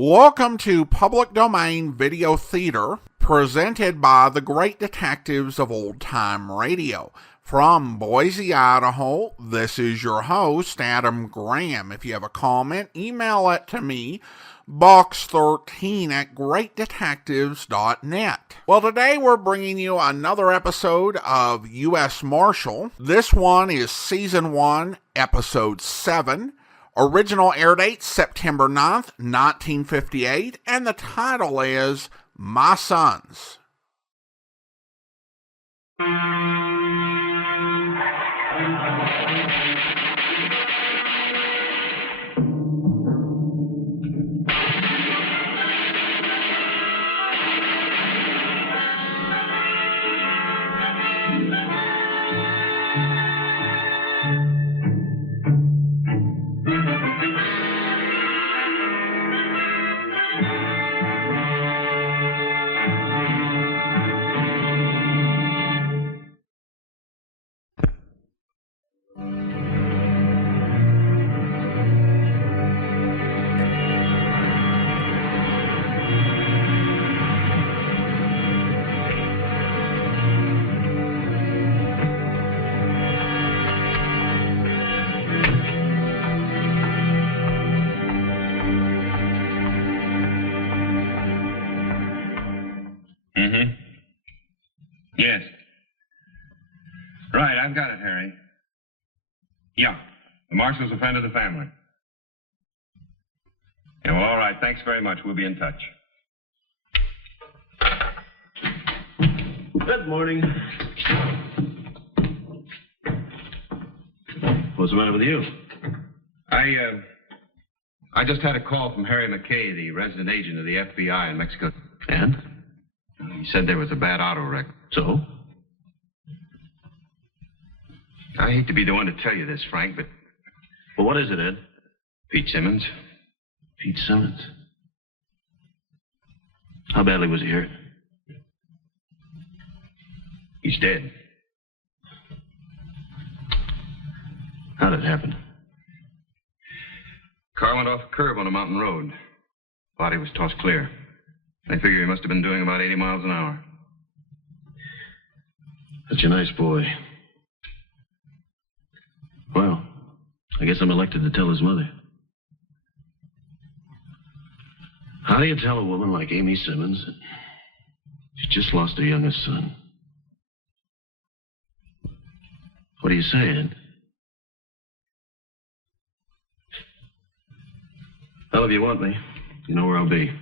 Welcome to Public Domain Video Theater, presented by the great detectives of old-time radio. From Boise, Idaho, this is your host, Adam Graham. If you have a comment, email it to me, box13@greatdetectives.net. Well, today we're bringing you another episode of U.S. Marshal. This one is Season 1, Episode 7. Original air date, September 9th, 1958, and the title is My Sons. Yes. Right, I've got it, Harry. Yeah, the marshal's a friend of the family. Yeah, well, all right, thanks very much. We'll be in touch. Good morning. What's the matter with you? I just had a call from Harry McKay, the resident agent of the FBI in Mexico. And? He said there was a bad auto wreck. So? I hate to be the one to tell you this, Frank, but... Well, what is it, Ed? Pete Simmons. Pete Simmons? How badly was he hurt? He's dead. How did it happen? Car went off a curb on a mountain road. Body was tossed clear. They figure he must have been doing about 80 miles an hour. Such a nice boy. Well, I guess I'm elected to tell his mother. How do you tell a woman like Amy Simmons that she just lost her youngest son? What do you say, Ed? Well, if you want me, you know where I'll be.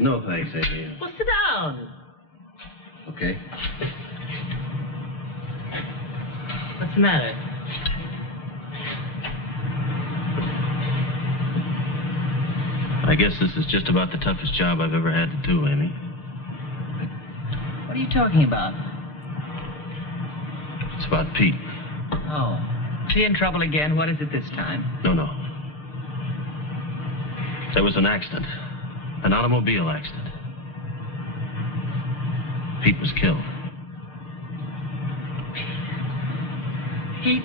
No, thanks, Amy. Well, sit down. Okay. What's the matter? I guess this is just about the toughest job I've ever had to do, Amy. What are you talking about? It's about Pete. Oh. Is he in trouble again? What is it this time? No. There was an accident. An automobile accident. Pete was killed. Pete?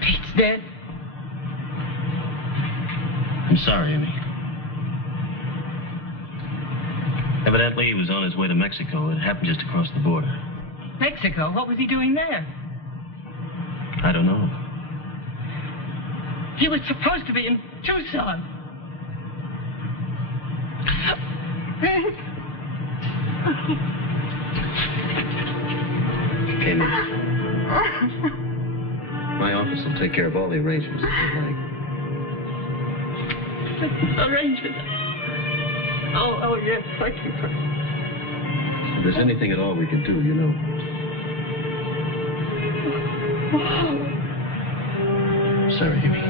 Pete's dead? I'm sorry, Amy. Evidently, he was on his way to Mexico. It happened just across the border. Mexico? What was he doing there? I don't know. He was supposed to be in Tucson. Amy. My office will take care of all the arrangements if you like. Arrangement. Oh, yes, thank you. If there's anything at all we can do, you know. Sorry, Amy.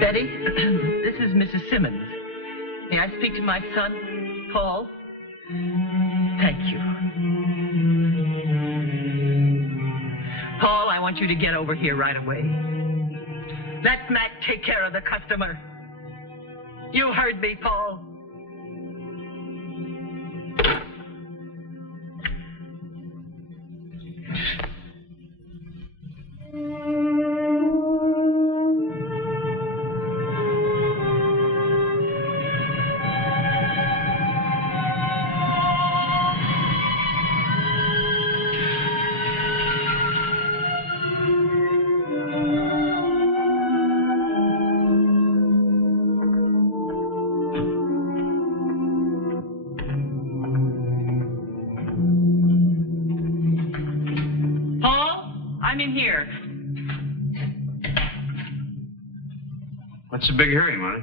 Betty, this is Mrs. Simmons. May I speak to my son, Paul? Thank you. Paul, I want you to get over here right away. Let Mac take care of the customer. You heard me, Paul. I'm in here. What's the big hurry, Marty?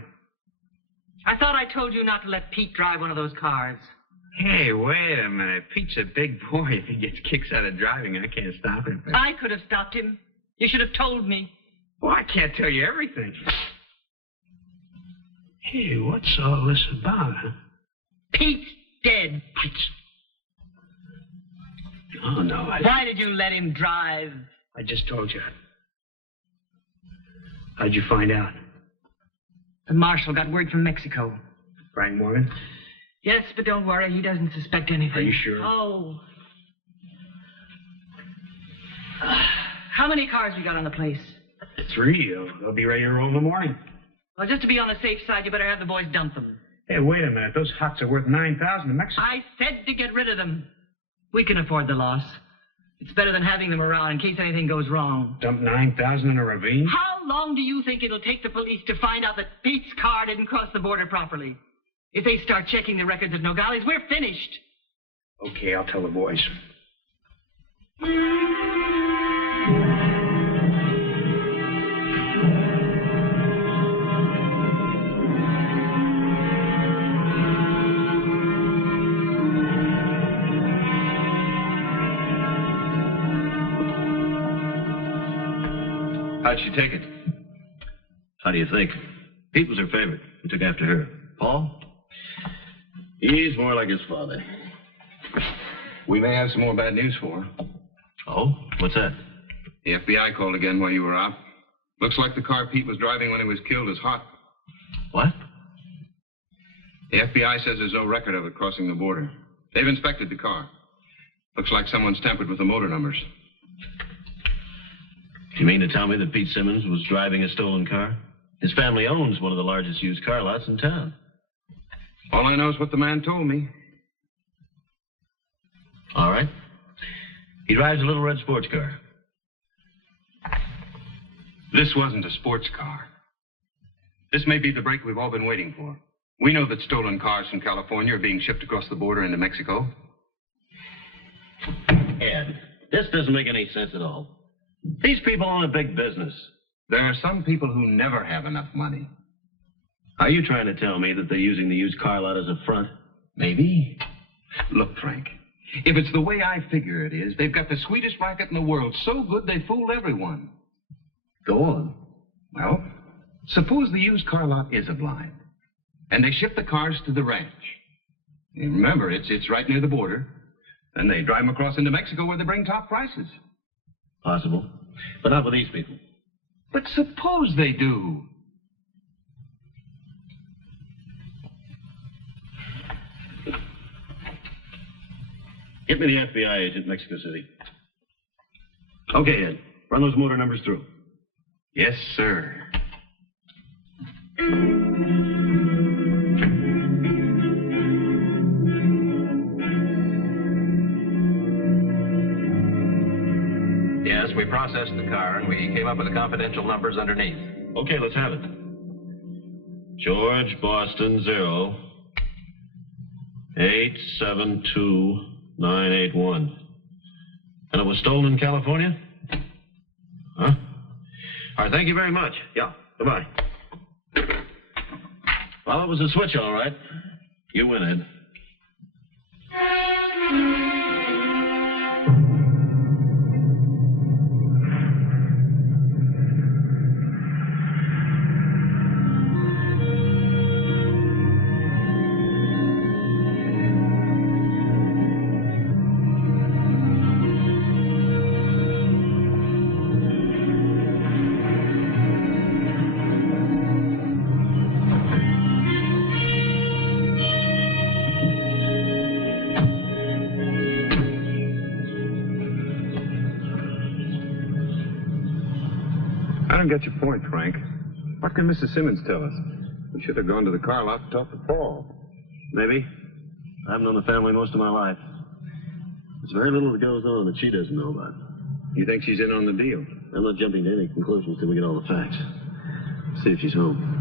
I thought I told you not to let Pete drive one of those cars. Hey, wait a minute. Pete's a big boy. If he gets kicks out of driving, I can't stop him. I could have stopped him. You should have told me. Well, I can't tell you everything. Hey, what's all this about, huh? Pete's dead. Oh, no. Why did you let him drive? I just told you. How'd you find out? The marshal got word from Mexico. Frank Morgan? Yes, but don't worry. He doesn't suspect anything. Are you sure? Oh. How many cars we got on the place? 3. They'll be ready to roll in the morning. Well, just to be on the safe side, you better have the boys dump them. Hey, wait a minute. Those hots are worth $9,000 to Mexico. I said to get rid of them. We can afford the loss. It's better than having them around in case anything goes wrong. Dump $9,000 in a ravine? How long do you think it'll take the police to find out that Pete's car didn't cross the border properly? If they start checking the records at Nogales, we're finished. Okay, I'll tell the boys. How'd she take it? How do you think? Pete was her favorite. He took after her. Paul? He's more like his father. We may have some more bad news for her. Oh? What's that? The FBI called again while you were out. Looks like the car Pete was driving when he was killed is hot. What? The FBI says there's no record of it crossing the border. They've inspected the car. Looks like someone's tampered with the motor numbers. Do you mean to tell me that Pete Simmons was driving a stolen car? His family owns one of the largest used car lots in town. All I know is what the man told me. All right. He drives a little red sports car. This wasn't a sports car. This may be the break we've all been waiting for. We know that stolen cars from California are being shipped across the border into Mexico. Ed, this doesn't make any sense at all. These people own a big business. There are some people who never have enough money. Are you trying to tell me that they're using the used car lot as a front? Maybe. Look, Frank, if it's the way I figure it is, they've got the sweetest racket in the world, so good they fooled everyone. Go on. Well, suppose the used car lot is a blind, and they ship the cars to the ranch. And remember, it's right near the border. Then they drive them across into Mexico where they bring top prices. Possible. But not with these people. But suppose they do. Get me the FBI agent in Mexico City. Okay, Ed. Run those motor numbers through. Yes, sir. Yes, we processed the car, and we came up with the confidential numbers underneath. Okay, let's have it. George, Boston, 0, 872981. And it was stolen in California? Huh? All right, thank you very much. Yeah, goodbye. Well, it was a switch, all right. You win, Ed. I don't get your point, Frank. What can Mrs. Simmons tell us? We should have gone to the car lot to talk to Paul. Maybe. I've known the family most of my life. There's very little that goes on that she doesn't know about. You think she's in on the deal? I'm not jumping to any conclusions till we get all the facts. See if she's home.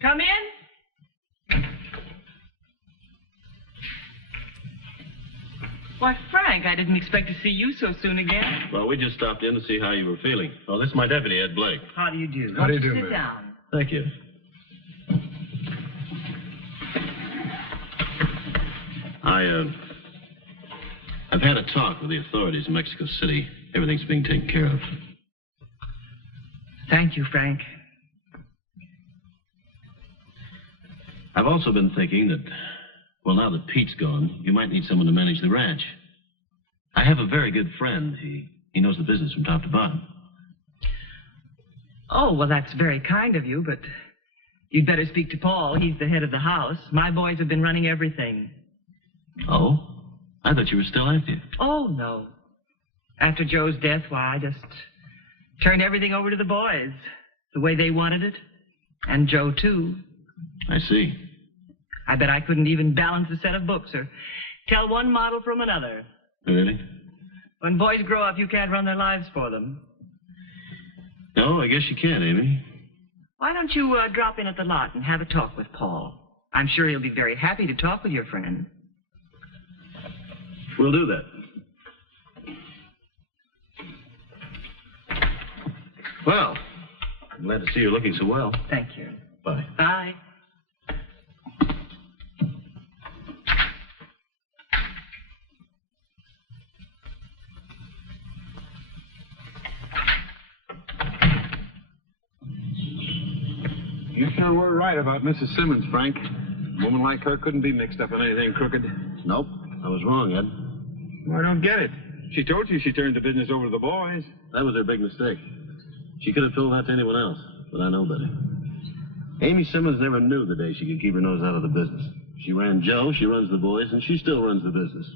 Come in. Why, Frank, I didn't expect to see you so soon again. Well, we just stopped in to see how you were feeling. Oh, this is my deputy, Ed Blake. How do you do? How do you do, Sit ma'am? down. Thank you. I've had a talk with the authorities in Mexico City. Everything's being taken care of. Thank you, Frank. I've also been thinking that, well, now that Pete's gone, you might need someone to manage the ranch. I have a very good friend. He knows the business from top to bottom. Oh, well, that's very kind of you, but you'd better speak to Paul. He's the head of the house. My boys have been running everything. Oh? I thought you were still active. Oh, no. After Joe's death, why, I just turned everything over to the boys, the way they wanted it. And Joe, too. I see. I bet I couldn't even balance a set of books or tell one model from another. Really? When boys grow up, you can't run their lives for them. No, I guess you can, Amy. Why don't you drop in at the lot and have a talk with Paul? I'm sure he'll be very happy to talk with your friend. We'll do that. Well, I'm glad to see you looking so well. Thank you. Bye. Bye. You sure were right about Mrs. Simmons, Frank. A woman like her couldn't be mixed up in anything crooked. Nope. I was wrong, Ed. Well, I don't get it. She told you she turned the business over to the boys. That was her big mistake. She could have told that to anyone else, but I know better. Amy Simmons never knew the day she could keep her nose out of the business. She ran Joe, she runs the boys, and she still runs the business.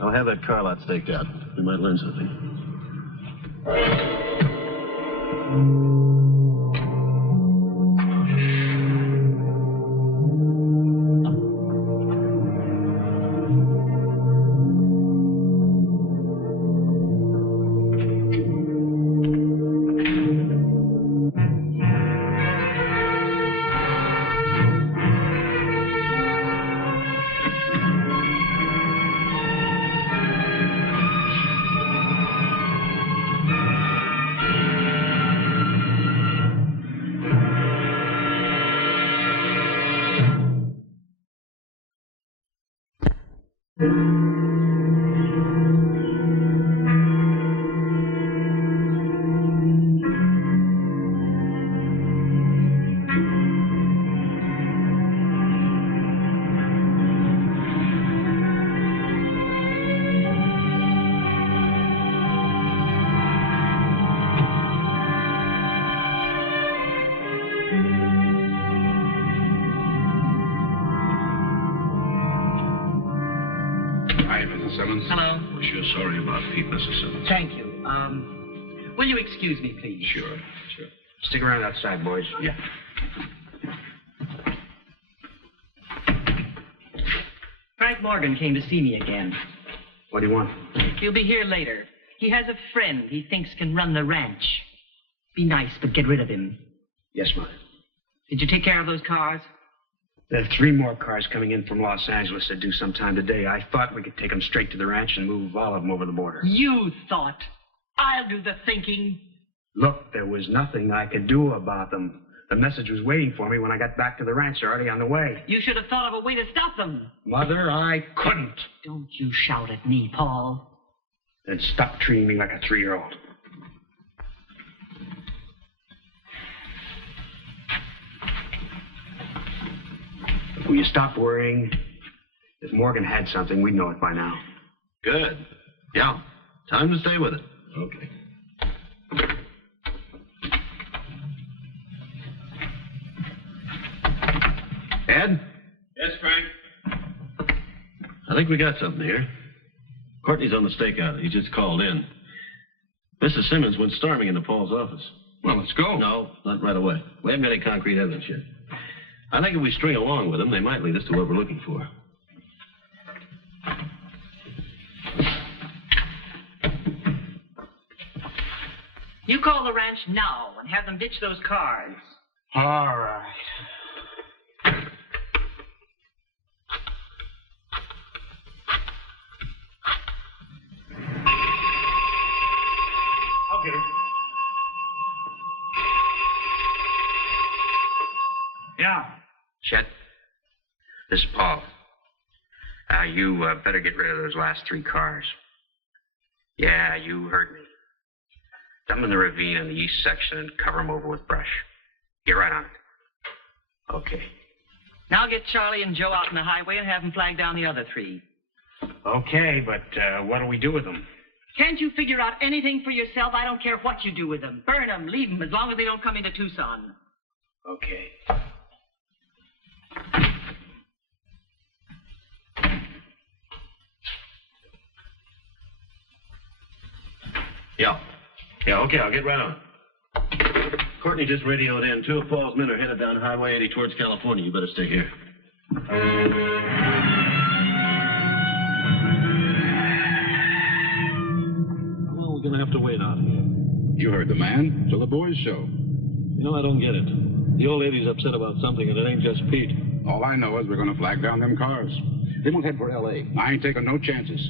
I'll have that car lot staked out. We might learn something. Simmons? Hello. We're sure sorry about Pete, Mrs. Simmons. Thank you. Will you excuse me, please? Sure. Stick around outside, boys. Yeah. Frank Morgan came to see me again. What do you want? He'll be here later. He has a friend he thinks can run the ranch. Be nice, but get rid of him. Yes, Mother. Did you take care of those cars? There are 3 more cars coming in from Los Angeles that due sometime today. I thought we could take them straight to the ranch and move all of them over the border. You thought. I'll do the thinking. Look, there was nothing I could do about them. The message was waiting for me when I got back to the ranch. They're already on the way. You should have thought of a way to stop them. Mother, I couldn't. Don't you shout at me, Paul. Then stop treating me like a 3-year-old. Will you stop worrying? If Morgan had something, we'd know it by now. Good. Yeah. Time to stay with it. Okay. Ed? Yes, Frank? I think we got something here. Courtney's on the stakeout. He just called in. Mrs. Simmons went storming into Paul's office. Well, let's go. No, not right away. We haven't got any concrete evidence yet. I think if we string along with them, they might lead us to what we're looking for. You call the ranch now and have them ditch those cars. All right. I'll get her. Yeah. Chet, this is Paul. You better get rid of those last 3 cars. Yeah, you heard me. Dump them in the ravine in the east section and cover them over with brush. Get right on it. Okay. Now get Charlie and Joe out on the highway and have them flag down the other 3. Okay, but what do we do with them? Can't you figure out anything for yourself? I don't care what you do with them. Burn them, leave them, as long as they don't come into Tucson. Okay. Yeah, okay, I'll get right on it. Courtney just radioed in. 2 of Paul's men are headed down Highway 80 towards California. You better stay here. Well, we're going to have to wait out here. You heard the man. Till the boys show. You know, I don't get it. The old lady's upset about something, and it ain't just Pete. All I know is we're going to flag down them cars. They won't head for L.A. I ain't taking no chances.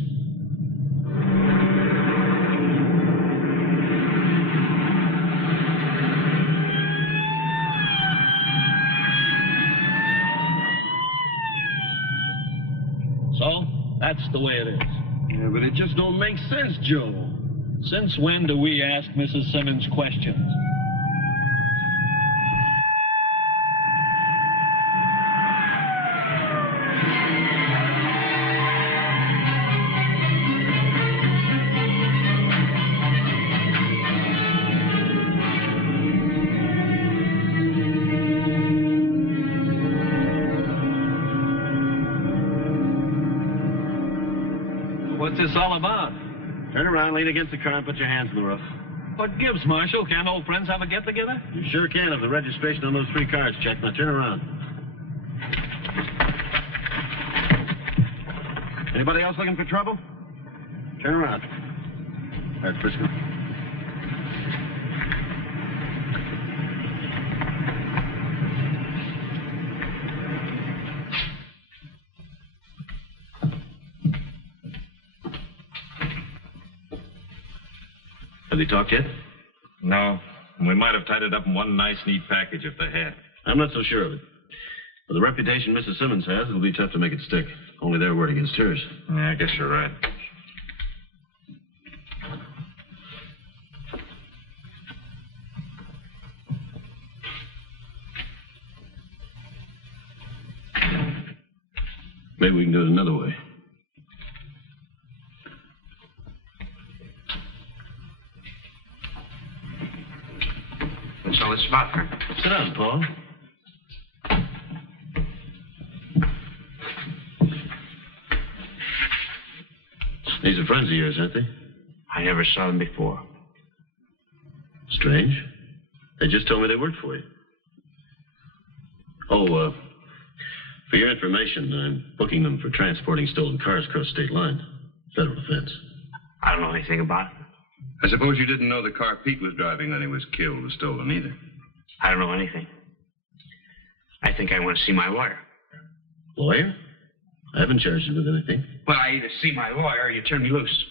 So, that's the way it is. Yeah, but it just don't make sense, Joe. Since when do we ask Mrs. Simmons questions? What's this all about? Turn around, lean against the car, and put your hands on the roof. What gives, Marshal? Can't old friends have a get-together? You sure can if the registration on those 3 cars checked. Now turn around. Anybody else looking for trouble? Turn around. That's Frisco. Have they talked yet? No. We might have tied it up in one nice, neat package if they had. I'm not so sure of it. With the reputation Mrs. Simmons has, it'll be tough to make it stick. Only their word against hers. Yeah, I guess you're right. Maybe we can do it another way. What's all this about, Frank? Sit down, Paul. These are friends of yours, aren't they? I never saw them before. Strange. They just told me they worked for you. Oh, for your information, I'm booking them for transporting stolen cars across state line. Federal offense. I don't know anything about it. I suppose you didn't know the car Pete was driving when he was killed was stolen either. I don't know anything. I think I want to see my lawyer. Lawyer? I haven't charged you with anything. Well, I either see my lawyer or you turn me loose.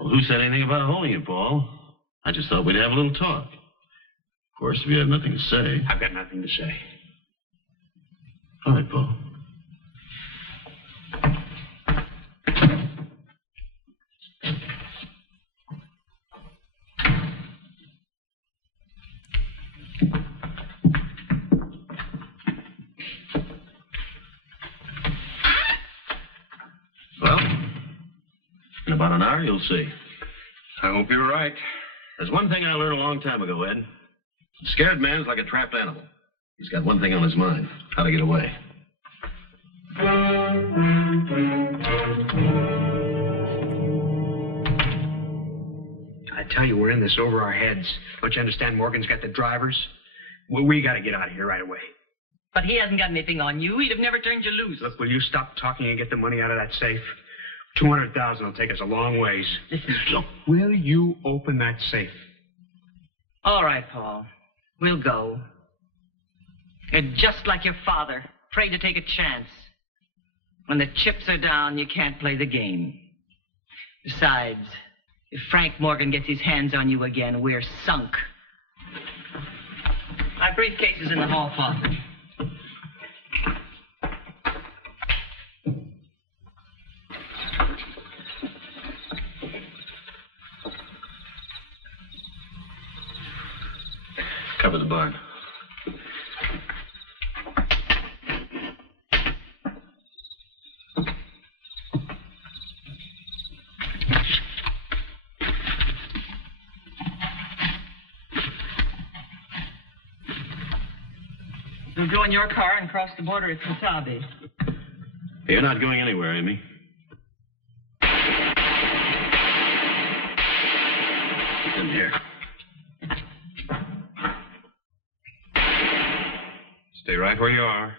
Well, who said anything about holding you, Paul? I just thought we'd have a little talk. Of course, if you have nothing to say. I've got nothing to say. All right, Paul. Well, in about an hour, you'll see. I hope you're right. There's one thing I learned a long time ago, Ed. A scared man's like a trapped animal. He's got one thing on his mind, how to get away. I tell you, we're in this over our heads. Don't you understand Morgan's got the drivers? Well, we got to get out of here right away. But he hasn't got anything on you. He'd have never turned you loose. Look, will you stop talking and get the money out of that safe? 200,000 will take us a long ways. Look, will you open that safe? All right, Paul. We'll go. You're just like your father, afraid to take a chance. When the chips are down, you can't play the game. Besides, if Frank Morgan gets his hands on you again, we're sunk. My briefcase is in the hall closet. Cover the barn. We'll go in your car and cross the border at Katabi. You're not going anywhere, Amy. In here. Stay right where you are.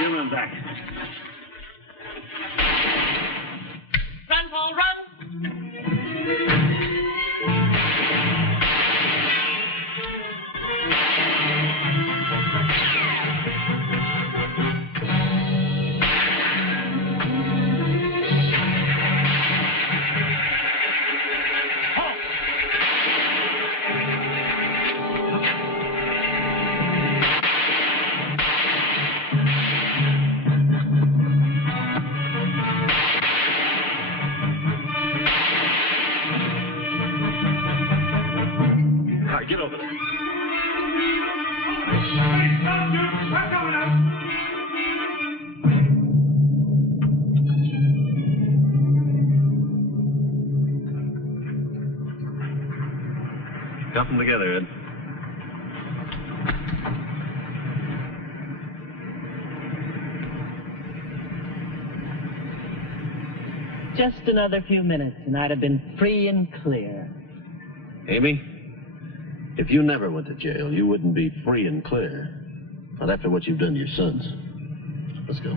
You run back. Run, Paul, run! Get over there. Cuff them together, Ed. Just another few minutes, and I'd have been free and clear. Amy, if you never went to jail, you wouldn't be free and clear. Not after what you've done to your sons. Let's go.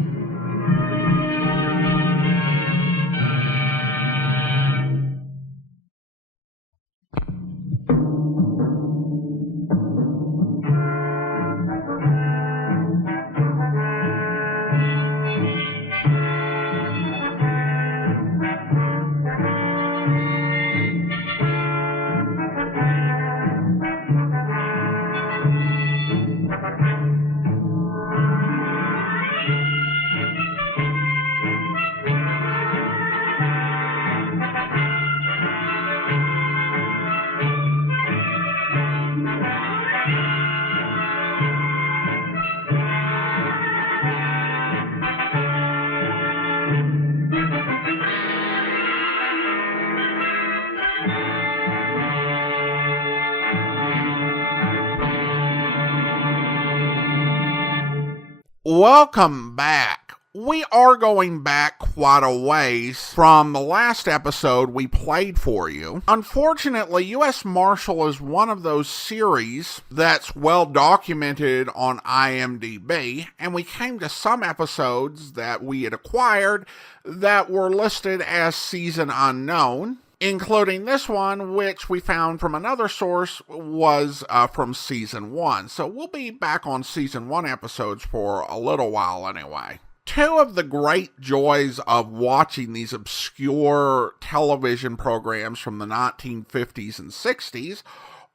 Welcome back. We are going back quite a ways from the last episode we played for you. Unfortunately, U.S. Marshal is one of those series that's well documented on IMDb, and we came to some episodes that we had acquired that were listed as season unknown, including this one, which we found from another source was from season 1. So we'll be back on season 1 episodes for a little while anyway. Two of the great joys of watching these obscure television programs from the 1950s and 60s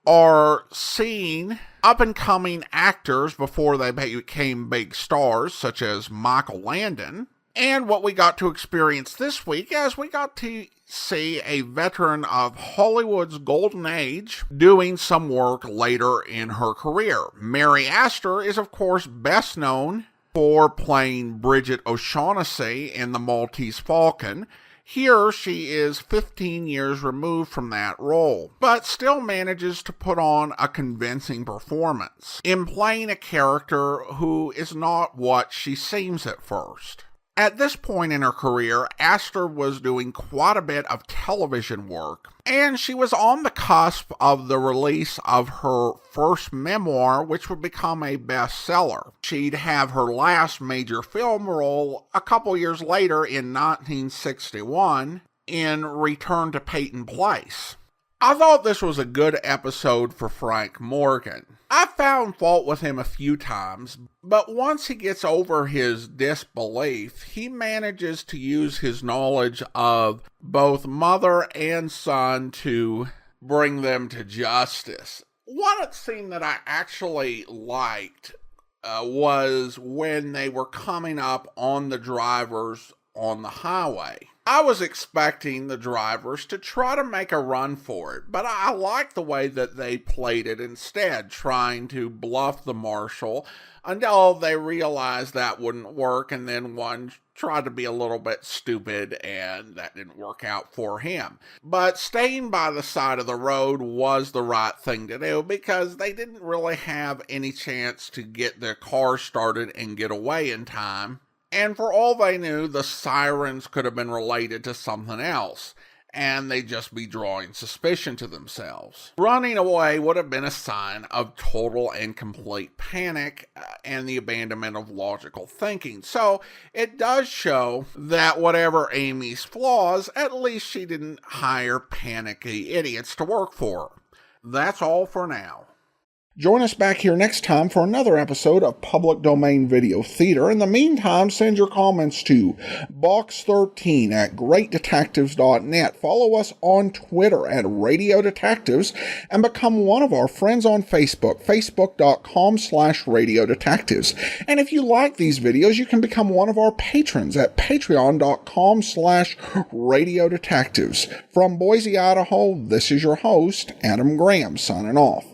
are seeing up-and-coming actors before they became big stars, such as Michael Landon, and what we got to experience this week as we got to see a veteran of Hollywood's golden age doing some work later in her career. Mary Astor is, of course, best known for playing Bridget O'Shaughnessy in The Maltese Falcon. Here she is 15 years removed from that role, but still manages to put on a convincing performance in playing a character who is not what she seems at first. At this point in her career, Astor was doing quite a bit of television work, and she was on the cusp of the release of her first memoir, which would become a bestseller. She'd have her last major film role a couple years later in 1961 in Return to Peyton Place. I thought this was a good episode for Frank Morgan. I found fault with him a few times, but once he gets over his disbelief, he manages to use his knowledge of both mother and son to bring them to justice. One scene that I actually liked was when they were coming up on the drivers on the highway. I was expecting the drivers to try to make a run for it, but I liked the way that they played it instead, trying to bluff the marshal until they realized that wouldn't work, and then one tried to be a little bit stupid, and that didn't work out for him. But staying by the side of the road was the right thing to do, because they didn't really have any chance to get their car started and get away in time. And for all they knew, the sirens could have been related to something else, and they'd just be drawing suspicion to themselves. Running away would have been a sign of total and complete panic and the abandonment of logical thinking. So it does show that whatever Amy's flaws, at least she didn't hire panicky idiots to work for her. That's all for now. Join us back here next time for another episode of Public Domain Video Theater. In the meantime, send your comments to box13 at greatdetectives.net. Follow us on Twitter at Radio Detectives and become one of our friends on Facebook, facebook.com/Radio Detectives. And if you like these videos, you can become one of our patrons at patreon.com/Radio Detectives. From Boise, Idaho, this is your host, Adam Graham, signing off.